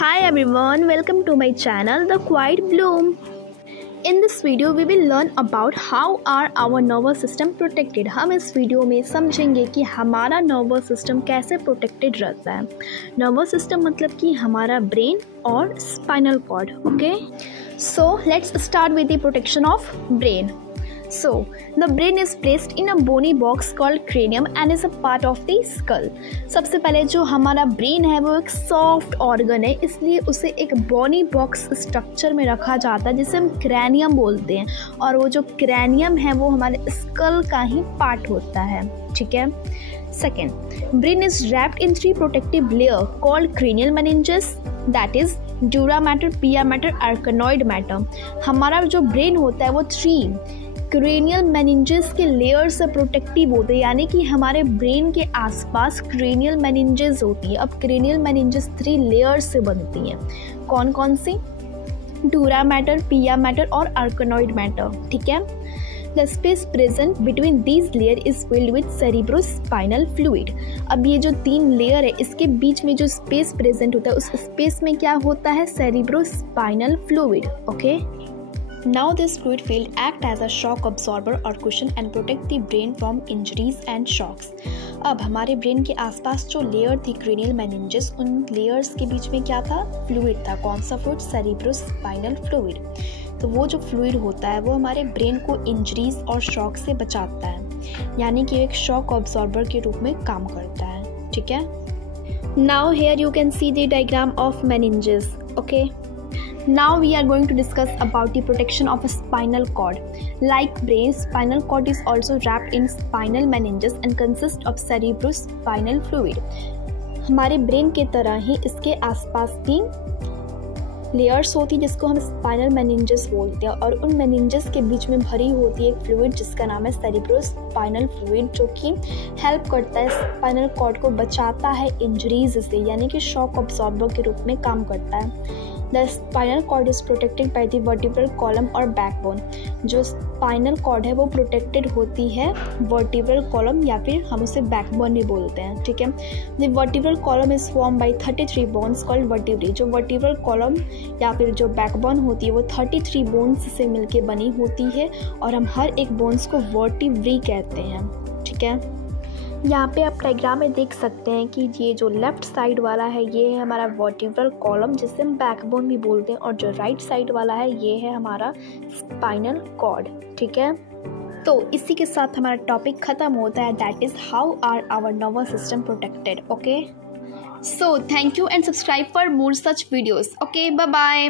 Hi everyone, welcome to my channel The Quiet Bloom. In this video we will learn about how are our nervous system protected. हम इस video में समझेंगे कि हमारा nervous system कैसे protected रहता है. नर्वस सिस्टम मतलब कि हमारा ब्रेन और spinal cord. Okay, so let's start with the protection of brain. So, the brain is placed in a bony box called cranium and is a part of the skull. सबसे पहले जो हमारा brain है वो एक soft organ है, इसलिए उसे एक बॉनी बॉक्स स्ट्रक्चर में रखा जाता है जिसे हम क्रैनियम बोलते हैं. और वो जो क्रैनियम है वो हमारे स्कल का ही पार्ट होता है. ठीक है. Second, brain is wrapped in 3 protective layer called cranial meninges, that is dura mater, पिया मैटर, आर्कनॉइड मैटर. हमारा जो ब्रेन होता है वो 3 क्रेनियल मेनिंजेस के लेयर से प्रोटेक्टिव होते हैं, यानी कि हमारे ब्रेन के आसपास क्रेनियल मेनिंजेस होती है. अब क्रेनियल मेनिंजेस 3 लेयर से बनती हैं. कौन कौन सी? ड्यूरा मैटर, पिया मैटर और आर्कनॉइड मैटर. ठीक है. The space present between these layer is filled with cerebrospinal fluid. अब ये जो 3 लेयर है इसके बीच में जो स्पेस प्रेजेंट होता है उस स्पेस में क्या होता है? cerebrospinal fluid. Okay. Now this fluid field act as a shock absorber or cushion and protect the brain from injuries and shocks. अब हमारे ब्रेन के आसपास जो लेयर थी क्रेनियल मेनिंजेस, उन लेयर्स के बीच में क्या था? फ्लूइड था. कौन सा फ्लूइड? Cerebrospinal fluid. तो वो जो फ्लूइड होता है वो हमारे ब्रेन को इंजरीज और शॉक से बचाता है, यानी कि एक शॉक ऑब्जॉर्बर के रूप में काम करता है. ठीक है. Now here you can see the diagram of meninges. Okay. Now we are going to discuss about the protection of a spinal cord. Like brain, spinal cord is also wrapped in spinal meninges and consists of cerebrospinal fluid. हमारे brain के तरह ही इसके आसपास 3 layers होती है जिसको हम spinal meninges बोलते हैं, और उन मेनिंजेस के बीच में भरी होती है एक फ्लूइड जिसका नाम है सेरिब्रोस्पाइनल फ्लूइड, जो कि हेल्प करता है स्पाइनल कॉर्ड को, बचाता है इंजरीज से, यानी कि शॉक अब्सॉर्बर के रूप में काम करता है. The spinal cord is protected by the vertebral column और बैकबोन. जो स्पाइनल कॉर्ड है वो प्रोटेक्टेड होती है वर्टिब्रल कॉलम या फिर हम उसे बैकबोन भी बोलते हैं. ठीक है. The vertebral column is form by 33 bones called vertebrae. जो वर्टिब्रल कॉलम या फिर जो बैकबोन होती है वो 33 बोन्स से मिलके बनी होती है, और हम हर एक बोन्स को वर्टिब्री कहते हैं. ठीक है. यहाँ पे आप डायग्राम में देख सकते हैं कि ये जो लेफ्ट साइड वाला है ये है हमारा वर्टिब्रल कॉलम जिसे हम बैकबोन भी बोलते हैं, और जो राइट साइड वाला है ये है हमारा स्पाइनल कॉर्ड. ठीक है. तो इसी के साथ हमारा टॉपिक ख़त्म होता है, that is how are our nervous system protected. Okay, so thank you and subscribe for more such videos. Okay, bye bye.